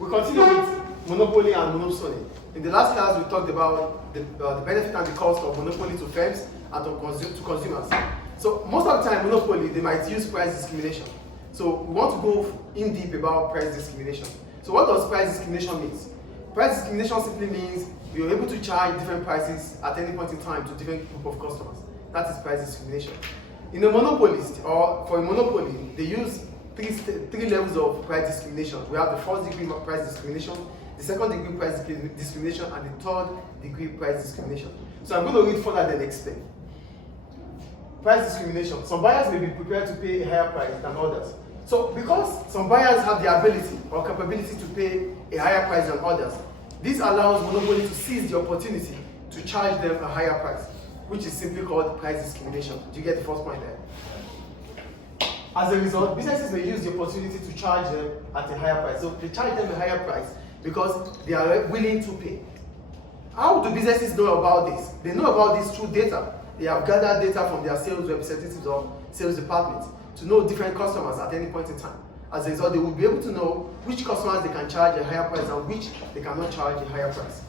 We continue with monopoly and monopsony. In the last class, we talked about the benefit and the cost of monopoly to firms and to consumers. So most of the time, monopoly, they might use price discrimination. So we want to go in deep about price discrimination. So what does price discrimination mean? Price discrimination simply means you're able to charge different prices at any point in time to different group of customers. That is price discrimination. In a monopolist, or for a monopoly, they use three levels of price discrimination. We have the first degree price discrimination, the second degree price discrimination, and the third degree price discrimination. So I'm going to read further than explain. Price discrimination. Some buyers may be prepared to pay a higher price than others. So because some buyers have the ability or capability to pay a higher price than others, this allows monopoly to seize the opportunity to charge them a higher price, which is simply called price discrimination. Do you get the first point there? As a result, businesses may use the opportunity to charge them at a higher price. So they charge them a higher price because they are willing to pay. How do businesses know about this? They know about this through data. They have gathered data from their sales representatives or sales departments to know different customers at any point in time. As a result, they will be able to know which customers they can charge a higher price and which they cannot charge a higher price.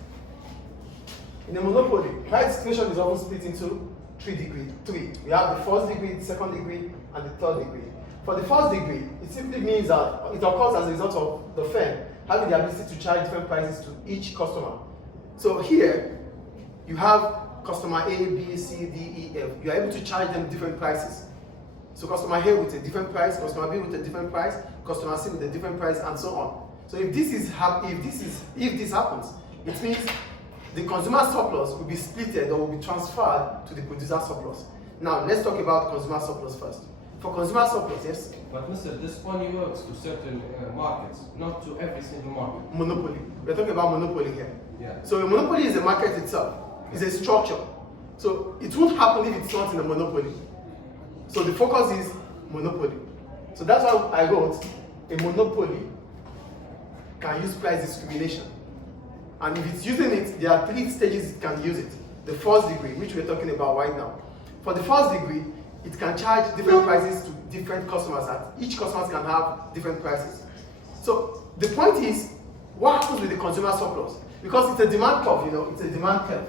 In a monopoly, price discrimination is often split into three. We have the first degree, the second degree, and the third degree. For the first degree, it simply means that it occurs as a result of the firm having the ability to charge different prices to each customer. So here, you have customer A, B, C, D, E, F. You are able to charge them different prices. So customer A with a different price, customer B with a different price, customer C with a different price, and so on. So if this happens, it means the consumer surplus will be splitted or will be transferred to the producer surplus. Now let's talk about consumer surplus first. For consumer surplus, yes? But Mr. This only works to certain markets, not to every single market. Monopoly. We're talking about monopoly here. Yeah. So a monopoly is a market itself. It's a structure. So it won't happen if it's not in a monopoly. So the focus is monopoly. So that's why I wrote a monopoly can use price discrimination. And if it's using it, there are 3 stages it can use it. The first degree, which we're talking about right now. For the first degree, it can charge different prices to different customers, and each customer can have different prices. So the point is, what happens with the consumer surplus? Because it's a demand curve, it's a demand curve.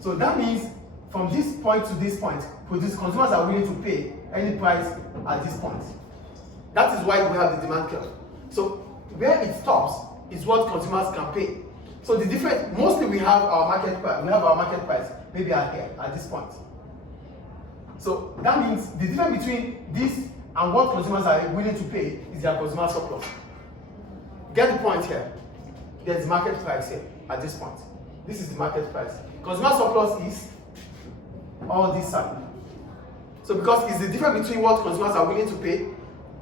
So that means from this point to this point, consumers are willing to pay any price at this point. That is why we have the demand curve. So where it stops is what consumers can pay. So the difference, mostly we have our market price. We have our market price maybe at here, at this point. So that means the difference between this and what consumers are willing to pay is their consumer surplus. Get the point here. There's market price here at this point. This is the market price. Consumer surplus is all this side. So because it's the difference between what consumers are willing to pay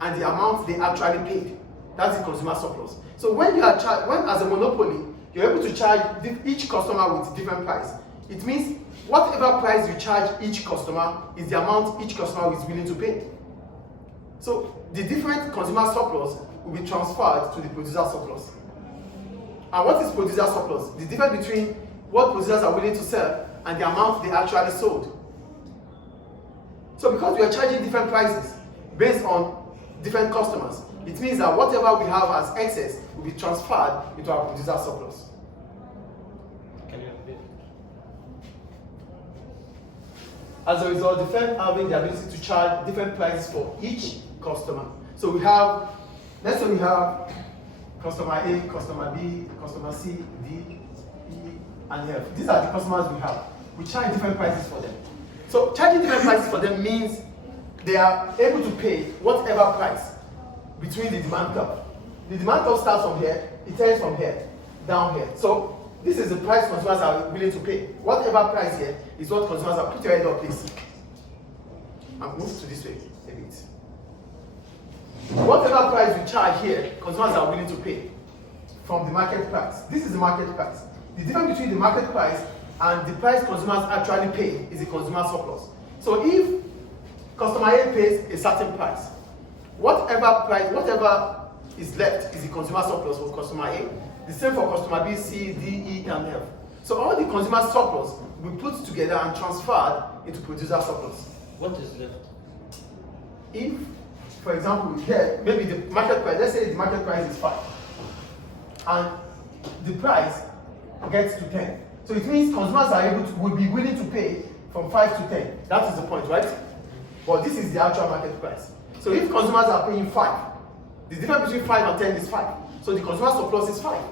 and the amount they actually paid. That's the consumer surplus. So when as a monopoly, you're able to charge each customer with different price. It means whatever price you charge each customer is the amount each customer is willing to pay. So the different consumer surplus will be transferred to the producer surplus. And what is producer surplus? The difference between what producers are willing to sell and the amount they actually sold. So because we are charging different prices based on different customers, it means that whatever we have as excess will be transferred into our producer surplus. Can you repeat? As a result, the firm having the ability to charge different prices for each customer. So we have, let's say we have customer A, customer B, customer C, D, E, and F. These are the customers we have. We charge different prices for them. So charging different prices for them means they are able to pay whatever price between the demand curve. The demand curve starts from here, it ends from here, down here. So this is the price consumers are willing to pay. Whatever price here is what consumers are. Put your head up, please. And move to this way a bit. Whatever price we charge here, consumers are willing to pay from the market price. This is the market price. The difference between the market price and the price consumers actually pay is the consumer surplus. So if customer A pays a certain price, whatever is left is the consumer surplus for customer A. The same for customer B, C, D, E, and F. So all the consumer surplus will be put together and transferred into producer surplus. What is left? If, for example, here, maybe the market price, let's say the market price is 5. And the price gets to 10. So it means consumers will be willing to pay from 5 to 10. That is the point, right? But this is the actual market price. So if consumers are paying 5, the difference between 5 and 10 is 5. So the consumer surplus is 5.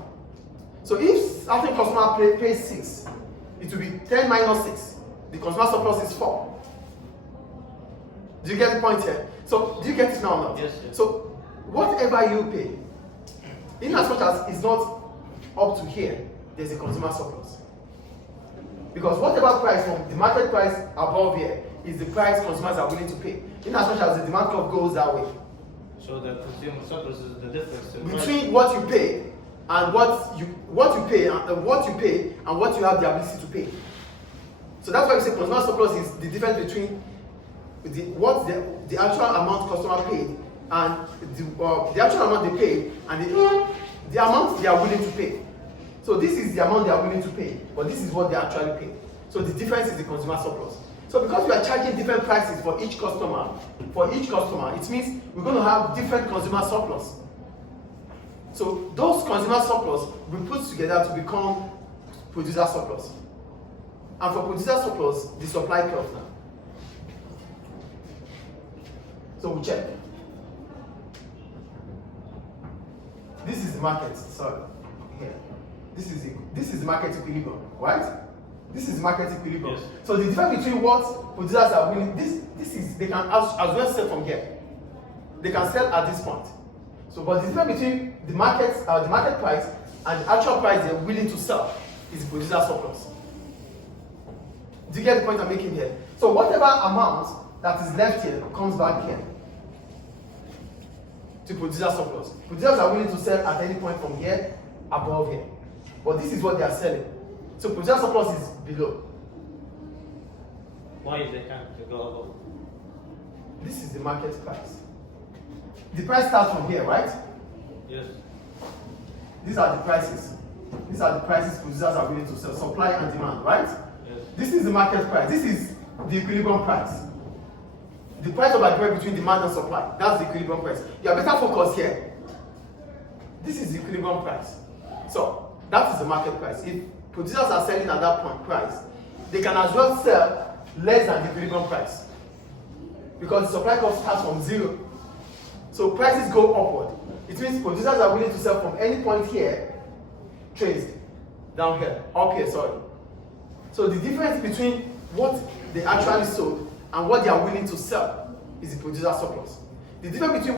So if certain customer pays 6, it will be 10 minus 6. The consumer surplus is 4. Do you get the point here? So do you get it now or not? Yes, yes. So whatever you pay, in as much as it's not up to here, there's a consumer surplus. Because whatever price from the market price above here is the price consumers are willing to pay. In as much as the demand curve goes that way. So the consumer surplus is the difference in Between what you pay and what you pay and what you have the ability to pay. So that's why we say consumer surplus is the difference between the actual amount customer paid and the actual amount they paid and the amount they are willing to pay. So this is the amount they are willing to pay, but this is what they actually pay. So the difference is the consumer surplus. So because we are charging different prices for each customer, it means we're going to have different consumer surplus. So those consumer surplus will be put together to become producer surplus. And for producer surplus, the supply curve now. So we check. This is the market, sorry. Here. This is the market equilibrium, right? This is market equilibrium. Yes. So the difference between what producers are willing, this is they can as well sell from here. They can sell at this point. So, but the difference between the market price and the actual price they're willing to sell is the producer surplus. Do you get the point I'm making here? So whatever amount that is left here comes back here to producer surplus. Producers are willing to sell at any point from here above here. But this is what they are selling. So producer surplus is below. why they can't go above? This is the market price. The price starts from here, right? Yes. These are the prices. These are the prices producers are willing to sell. Supply and demand, right? Yes. This is the market price. This is the equilibrium price. The price of agreement between demand and supply. That's the equilibrium price. You are better focused here. This is the equilibrium price. So that is the market price. If producers are selling at that point price, they can as well sell less than the equilibrium price. Because the supply cost starts from 0. So prices go upward. It means producers are willing to sell from any point here, traced down here, up here, sorry. So the difference between what they actually sold and what they are willing to sell is the producer surplus. The difference between